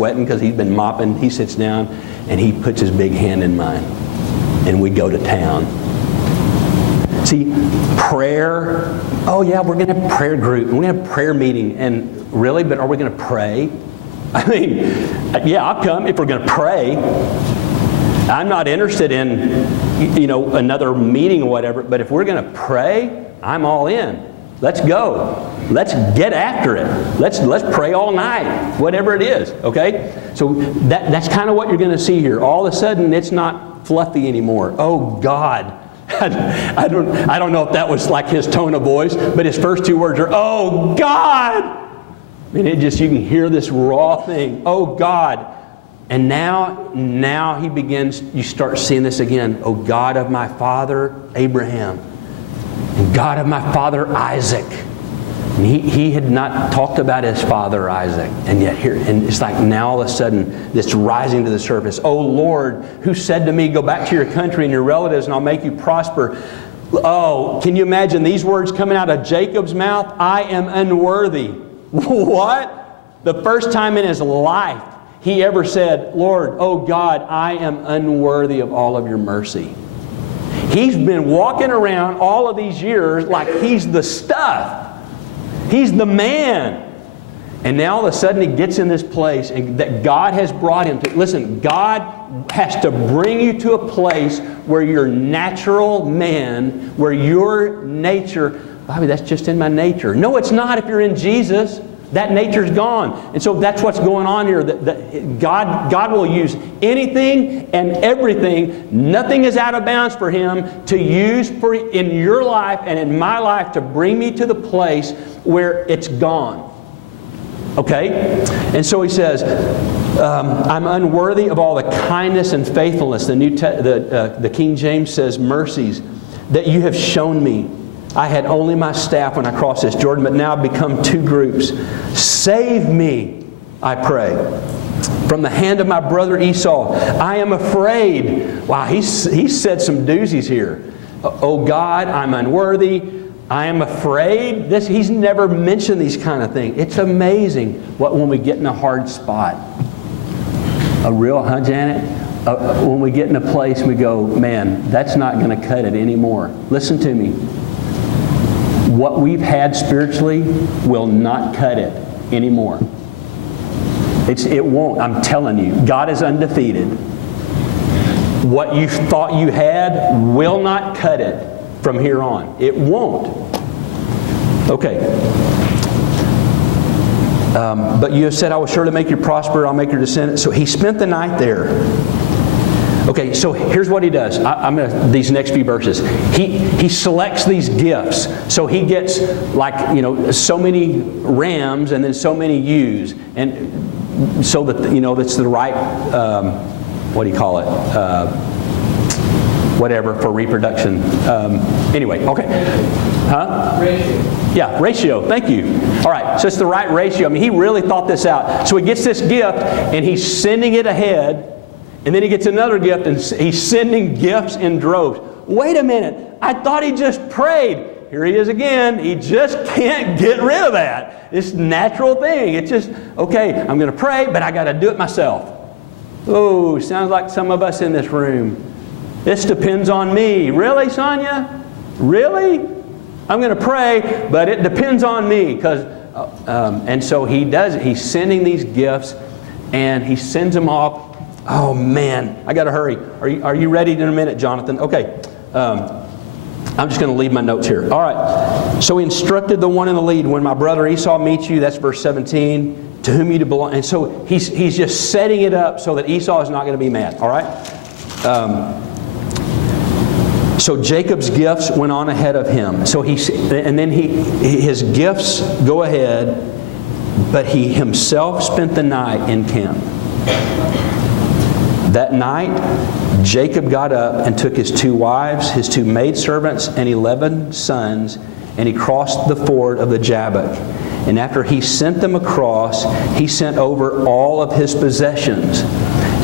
sweating because he's been mopping. He sits down and he puts his big hand in mine. And we go to town. See, prayer, oh yeah, we're going to have prayer group. We're going to have prayer meeting. And really, but are we going to pray? I mean, yeah, I'll come if we're going to pray. I'm not interested in, another meeting or whatever. But if we're going to pray, I'm all in. Let's go. Let's get after it. Let's pray all night, whatever it is. Okay? So that's kind of what you're going to see here. All of a sudden, it's not fluffy anymore. Oh God. I don't know if that was like his tone of voice, but his first two words are, "Oh God." And you can hear this raw thing. Oh God. And now he begins, you start seeing this again. Oh God of my father Abraham, and God of my father Isaac. And he had not talked about his father Isaac. And yet here, and it's like now all of a sudden, this rising to the surface. Oh Lord, who said to me, go back to your country and your relatives and I'll make you prosper. Oh, can you imagine these words coming out of Jacob's mouth? I am unworthy. What? The first time in his life he ever said, Lord, oh God, I am unworthy of all of your mercy. He's been walking around all of these years like he's the stuff. He's the man. And now all of a sudden he gets in this place and that God has brought him to. Listen, God has to bring you to a place where your natural man, where your nature, Bobby, that's just in my nature. No, it's not if you're in Jesus. That nature's gone. And so that's what's going on here. That God will use anything and everything. Nothing is out of bounds for Him to use in your life and in my life to bring me to the place where it's gone. Okay? And so he says, I'm unworthy of all the kindness and faithfulness. The King James says, mercies that you have shown me. I had only my staff when I crossed this Jordan, but now I've become two groups. Save me, I pray, from the hand of my brother Esau. I am afraid. Wow, he said some doozies here. Oh God, I'm unworthy. I am afraid. He's never mentioned these kind of things. It's amazing when we get in a hard spot. Janet? When we get in a place we go, man, that's not going to cut it anymore. Listen to me. What we've had spiritually will not cut it anymore. It won't. I'm telling you. God is undefeated. What you thought you had will not cut it from here on. It won't. Okay. But you have said, I will surely make you prosper. I'll make your descendants. So he spent the night there. Okay, so here's what he does. These next few verses. He selects these gifts. So he gets so many rams and then so many ewes, and so that that's the right what do you call it? Whatever for reproduction. Anyway, okay. Huh? Ratio. Yeah, ratio. Thank you. All right, so it's the right ratio. I mean, he really thought this out. So he gets this gift and he's sending it ahead. And then he gets another gift and he's sending gifts in droves. Wait a minute. I thought he just prayed. Here he is again. He just can't get rid of that. It's a natural thing. It's just, okay, I'm going to pray, but I got to do it myself. Oh, sounds like some of us in this room. This depends on me. Really, Sonia? Really? I'm going to pray, but it depends on me. And so he does it. He's sending these gifts and he sends them off. Oh man, I got to hurry. Are you ready in a minute, Jonathan? Okay. I'm just going to leave my notes here. All right. So he instructed the one in the lead, when my brother Esau meets you, that's verse 17, to whom you to belong. And so he's just setting it up so that Esau is not going to be mad. All right. So Jacob's gifts went on ahead of him. So his gifts go ahead, but he himself spent the night in camp. That night, Jacob got up and took his 2 wives, his 2 maidservants, and 11 sons, and he crossed the ford of the Jabbok. And after he sent them across, he sent over all of his possessions.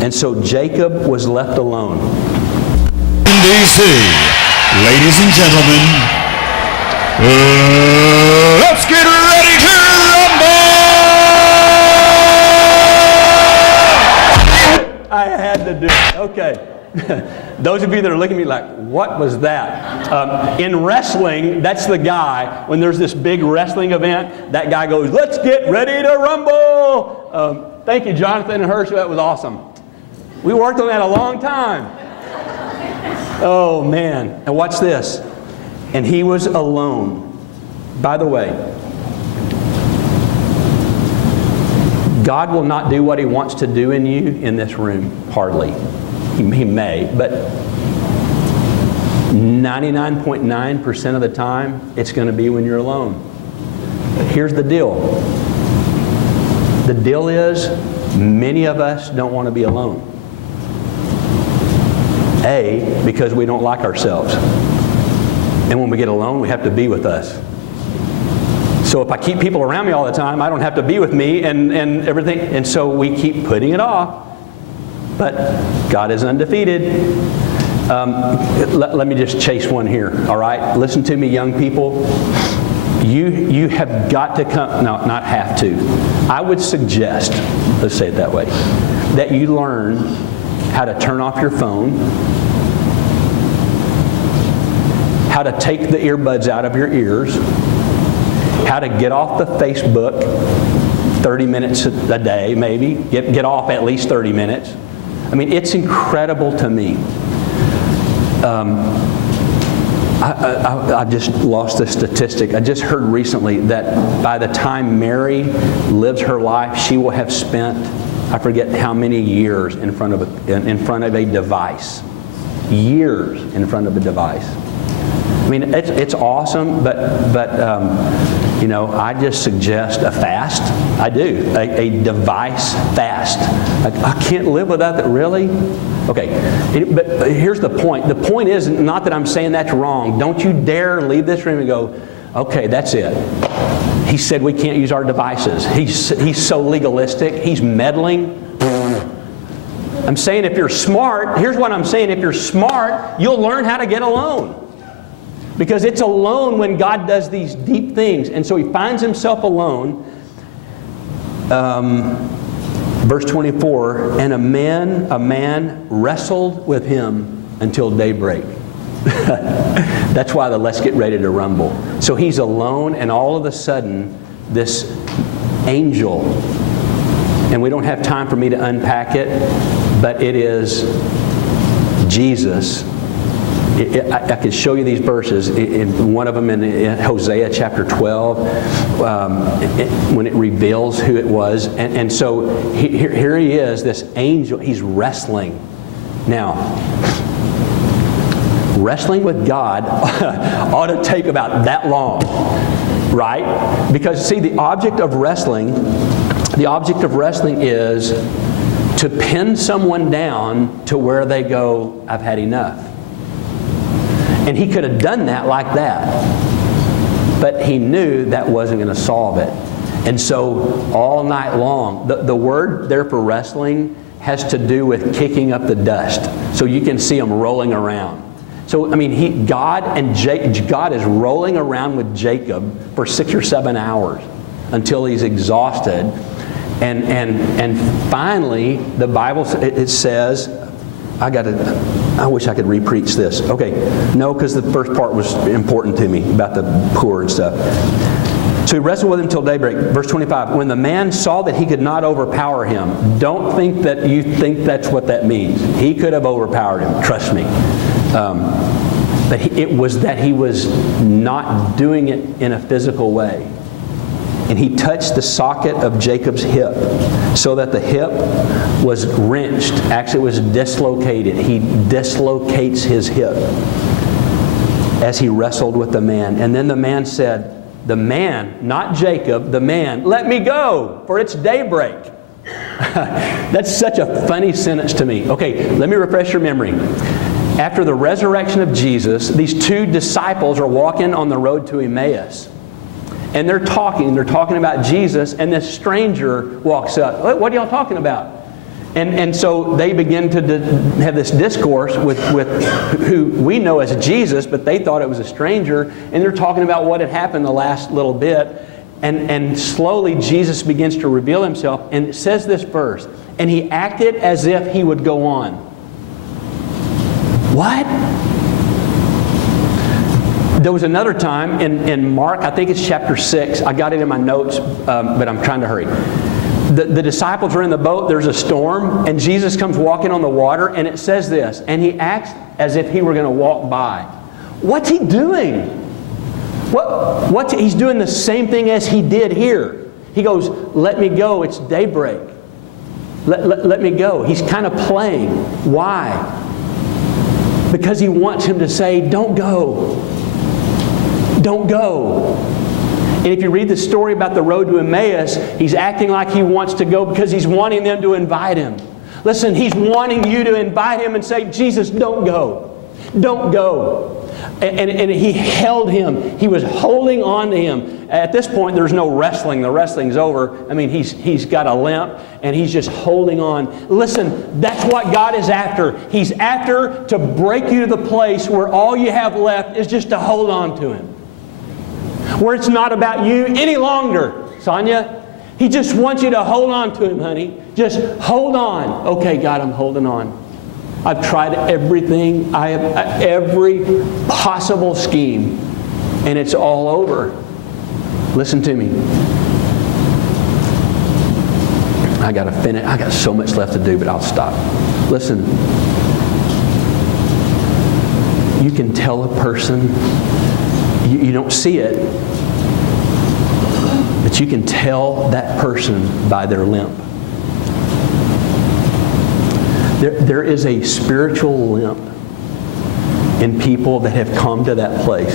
And so Jacob was left alone. D.C., ladies and gentlemen, let's get ready to rumble! I had to do it. Okay. Those of you that are looking at me like, what was that? In wrestling, that's the guy, when there's this big wrestling event, that guy goes, let's get ready to rumble. Thank you, Jonathan and Herschel. That was awesome. We worked on that a long time. Oh, man. And watch this. And he was alone. By the way, God will not do what He wants to do in you in this room, hardly. He may, but 99.9% of the time, it's going to be when you're alone. But here's the deal. The deal is, many of us don't want to be alone. A, because we don't like ourselves. And when we get alone, we have to be with us. So if I keep people around me all the time, I don't have to be with me and everything. And so we keep putting it off. But God is undefeated. Let me just chase one here, all right? Listen to me, young people. You have got to come, no, not have to. I would suggest, let's say it that way, that you learn how to turn off your phone, how to take the earbuds out of your ears, how to get off the Facebook 30 minutes a day, maybe. Get off at least 30 minutes. I mean, it's incredible to me. I just lost the statistic. I just heard recently that by the time Mary lives her life, she will have spent, I forget how many years in front of a device. Years in front of a device. I mean, it's awesome, but you know, I just suggest a fast. I do. A device fast. I can't live without that. Really? Okay. But here's the point. The point is not that I'm saying that's wrong. Don't you dare leave this room and go, okay, that's it. He said we can't use our devices. He's so legalistic. He's meddling. I'm saying if you're smart, here's what I'm saying. If you're smart, you'll learn how to get alone. Because it's alone when God does these deep things. And so he finds himself alone. Verse 24, and a man wrestled with him until daybreak. That's why the let's get ready to rumble. So he's alone, and all of a sudden, this angel, and we don't have time for me to unpack it, but it is Jesus. I could show you these verses. One of them in Hosea chapter 12, when it reveals who it was. And so here he is, this angel. He's wrestling. Now, wrestling with God ought to take about that long, right? Because see, the object of wrestling is to pin someone down to where they go, I've had enough. And he could have done that like that. But he knew that wasn't going to solve it. And so all night long, the word there for wrestling has to do with kicking up the dust. So you can see him rolling around. So, I mean, God is rolling around with Jacob for 6 or 7 hours until he's exhausted. And finally, the Bible, it says, I wish I could re-preach this. Okay, no, because the first part was important to me about the poor and stuff. So he wrestled with him till daybreak. Verse 25, when the man saw that he could not overpower him, don't think that you think that's what that means. He could have overpowered him, trust me. But it was that he was not doing it in a physical way. And he touched the socket of Jacob's hip so that the hip was wrenched. Actually, it was dislocated. He dislocates his hip as he wrestled with the man. And then the man said, the man, not Jacob, the man, let me go, for it's daybreak. That's such a funny sentence to me. Okay, let me refresh your memory. After the resurrection of Jesus, these two disciples are walking on the road to Emmaus. And they're talking about Jesus, and this stranger walks up. What are y'all talking about? And so they begin to have this discourse with who we know as Jesus, but they thought it was a stranger, and they're talking about what had happened the last little bit. And slowly Jesus begins to reveal himself. And it says this verse, and he acted as if he would go on. What? There was another time in Mark, I think it's chapter 6. I got it in my notes, but I'm trying to hurry. The disciples are in the boat, there's a storm, and Jesus comes walking on the water, and it says this, and he acts as if he were going to walk by. What's he doing? He's doing the same thing as he did here. He goes, let me go, it's daybreak. Let me go. He's kind of playing. Why? Because he wants him to say, don't go. Don't go. And if you read the story about the road to Emmaus, he's acting like he wants to go because he's wanting them to invite him. Listen, he's wanting you to invite him and say, Jesus, don't go. Don't go. And he held him. He was holding on to him. At this point, there's no wrestling. The wrestling's over. I mean, he's got a limp, and he's just holding on. Listen, that's what God is after. He's after to break you to the place where all you have left is just to hold on to him. Where it's not about you any longer, Sonia. He just wants you to hold on to him, honey. Just hold on. Okay, God, I'm holding on. I've tried everything. I have every possible scheme, and it's all over. Listen to me. I got to finish. I got so much left to do, but I'll stop. Listen. You can tell a person, you don't see it, but you can tell that person by their limp. There is a spiritual limp in people that have come to that place.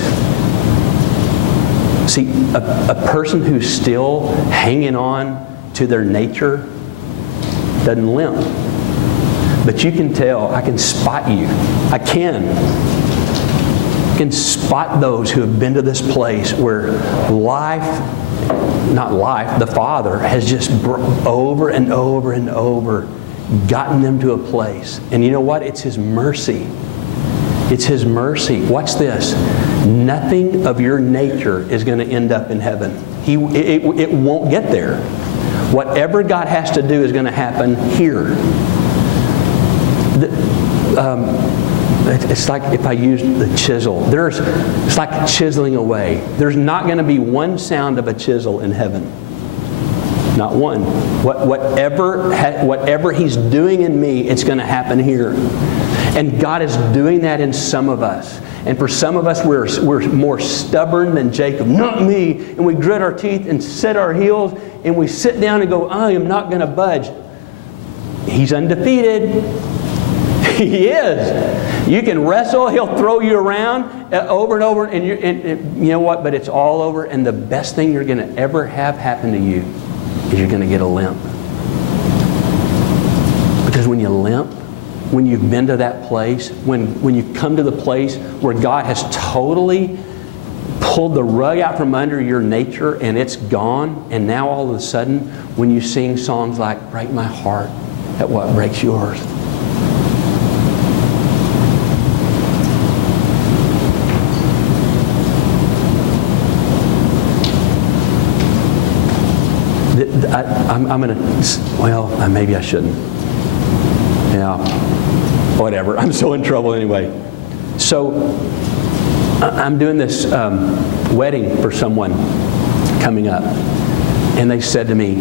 See, a person who's still hanging on to their nature doesn't limp. But you can tell, I can spot you. I can spot those who have been to this place where the Father has just over and over and over gotten them to a place. And you know what? It's His mercy. It's His mercy. Watch this. Nothing of your nature is going to end up in heaven. It won't get there. Whatever God has to do is going to happen here. It's like if I used the chisel. It's like chiseling away. There's not going to be one sound of a chisel in heaven. Not one. Whatever He's doing in me, it's going to happen here. And God is doing that in some of us. And for some of us, we're more stubborn than Jacob. Not me. And we grit our teeth and set our heels and we sit down and go, I am not going to budge. He's undefeated. He is. You can wrestle. He'll throw you around over and over. And you know what? But it's all over. And the best thing you're going to ever have happen to you is you're going to get a limp. Because when you limp, when you've been to that place, when you come to the place where God has totally pulled the rug out from under your nature and it's gone, and now all of a sudden, when you sing songs like Break My Heart at what breaks yours. I'm going to, well, maybe I shouldn't. Yeah, whatever. I'm so in trouble anyway. So, I'm doing this wedding for someone coming up. And they said to me,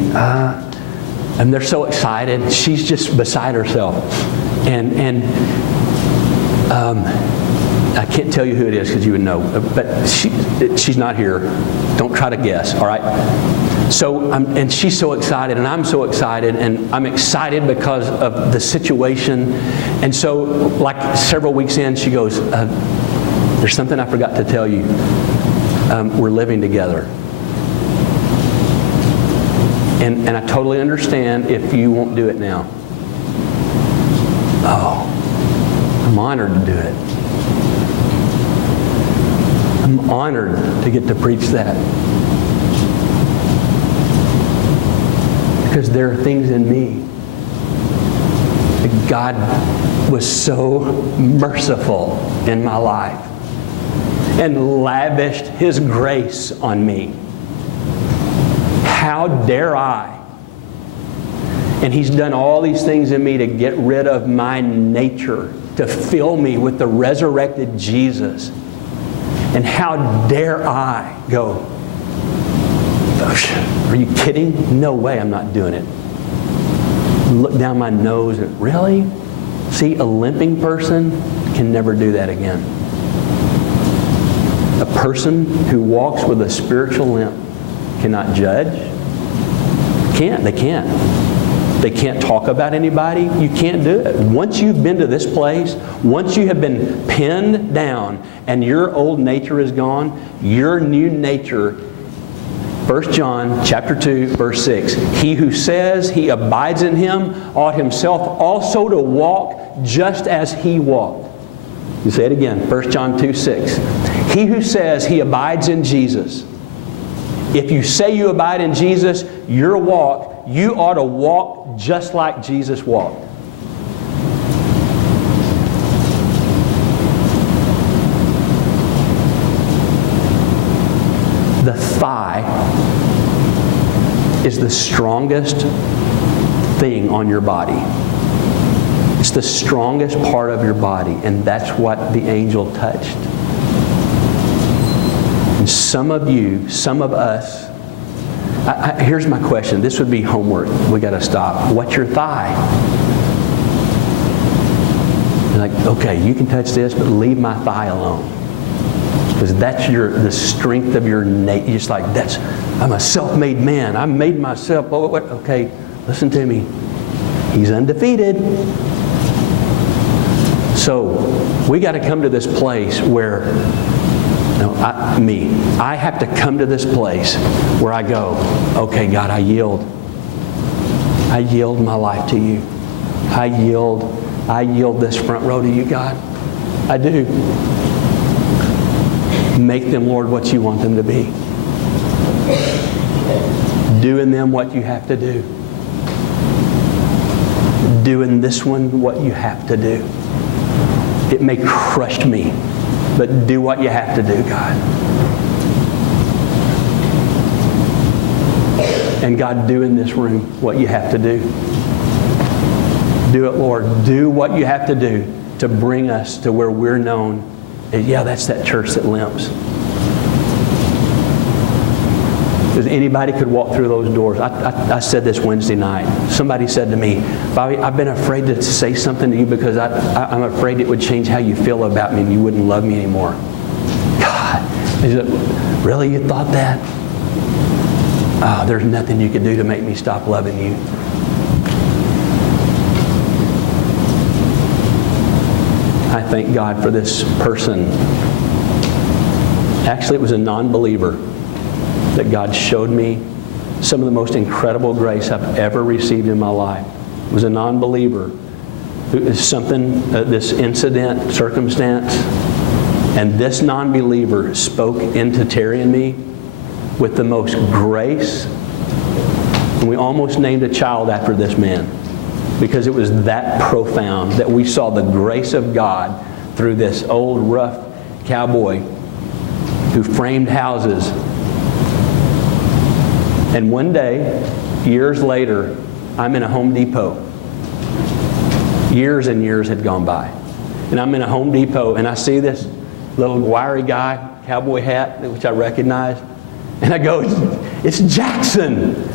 and they're so excited. She's just beside herself. And I can't tell you who it is because you would know. But she's not here. Don't try to guess, all right? So, and she's so excited, and I'm so excited, and I'm excited because of the situation. And so, like several weeks in, she goes, there's something I forgot to tell you. We're living together. And I totally understand if you won't do it now. Oh, I'm honored to do it. I'm honored to get to preach that. Because there are things in me that God was so merciful in my life and lavished His grace on me. how dare I? And He's done all these things in me to get rid of my nature, to fill me with the resurrected Jesus. And how dare I go, are you kidding? No way, I'm not doing it. Look down my nose and, really? See, a limping person can never do that again. A person who walks with a spiritual limp cannot judge. They can't. They can't talk about anybody. You can't do it. Once you've been to this place, once you have been pinned down and your old nature is gone, your new nature, 1 John chapter 2, verse 6, he who says he abides in Him ought himself also to walk just as He walked. You say it again, 1 John 2, 6. He who says he abides in Jesus, if you say you abide in Jesus, your walk, you ought to walk just like Jesus walked. The thigh is the strongest thing on your body. It's the strongest part of your body, and that's what the angel touched. And some of you, some of us, here's my question. This would be homework. We got to stop. What's your thigh? You're like, okay, you can touch this, but leave my thigh alone. Because that's the strength of your nature. It's like, I'm a self-made man. I made myself. Okay, listen to me. He's undefeated. So we got to come to this place where, I have to come to this place where I go, okay, God, I yield. I yield my life to You. I yield this front row to You, God. I do. Make them, Lord, what You want them to be. Do in them what You have to do. Do in this one what You have to do. It may crush me, but do what You have to do, God. And God, do in this room what You have to do. Do it, Lord. Do what You have to do to bring us to where we're known. And yeah, that's that church that limps. Because anybody could walk through those doors. I said this Wednesday night. Somebody said to me, Bobby, I've been afraid to say something to you because I'm afraid it would change how you feel about me and you wouldn't love me anymore. God, really, you thought that? Oh, there's nothing you could do to make me stop loving you. I thank God for this person. Actually, it was a non-believer that God showed me some of the most incredible grace I've ever received in my life. It was a non-believer. It was something, this incident, circumstance, and this non-believer spoke into Terry and me with the most grace. And we almost named a child after this man because it was that profound that we saw the grace of God through this old rough cowboy who framed houses. And one day, years later, I'm in a Home Depot. Years and years had gone by. And I'm in a Home Depot and I see this little wiry guy, cowboy hat, which I recognized. And I go, it's Jackson!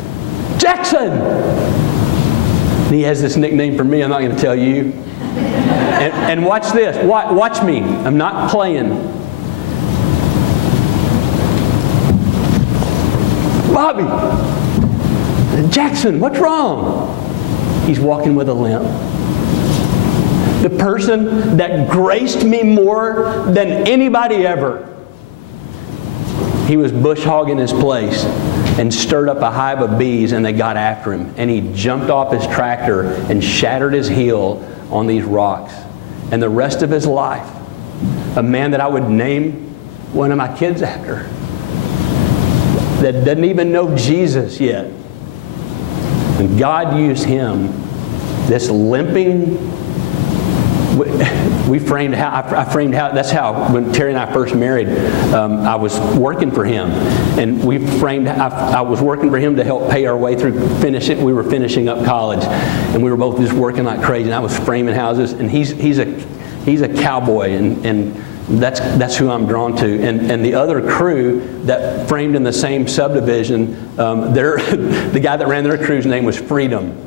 Jackson! And he has this nickname for me, I'm not going to tell you. And watch this. Watch me. I'm not playing. Bobby! Jackson, what's wrong? He's walking with a limp. The person that graced me more than anybody ever. He was bush hogging his place and stirred up a hive of bees and they got after him. And he jumped off his tractor and shattered his heel on these rocks. And the rest of his life, a man that I would name one of my kids after, that doesn't even know Jesus yet. And God used him, this limping we framed how, I framed how, that's how, when Terry and I first married, I was working for him. And we framed, I was working for him to help pay our way through, we were finishing up college. And we were both just working like crazy. And I was framing houses. And he's a cowboy, and that's who I'm drawn to. And the other crew that framed in the same subdivision, the guy that ran their crew's name was Freedom.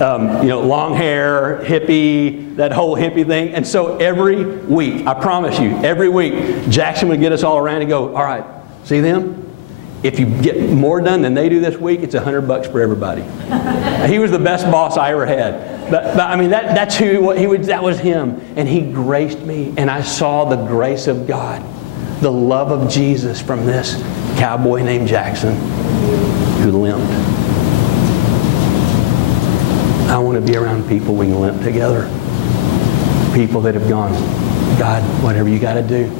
Long hair, hippie, that whole hippie thing. And so every week, I promise you, every week, Jackson would get us all around and go, all right, see them? If you get more done than they do this week, it's $100 for everybody. He was the best boss I ever had. But I mean, that's who he would. That was him, and he graced me, and I saw the grace of God, the love of Jesus from this cowboy named Jackson, who limped. I want to be around people we can limp together. People that have gone, God, whatever you got to do.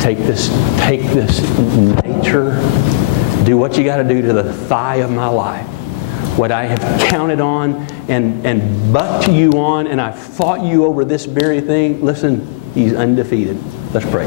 Take this nature, do what you got to do to the thigh of my life. What I have counted on and bucked you on, and I fought you over this very thing. Listen, He's undefeated. Let's pray.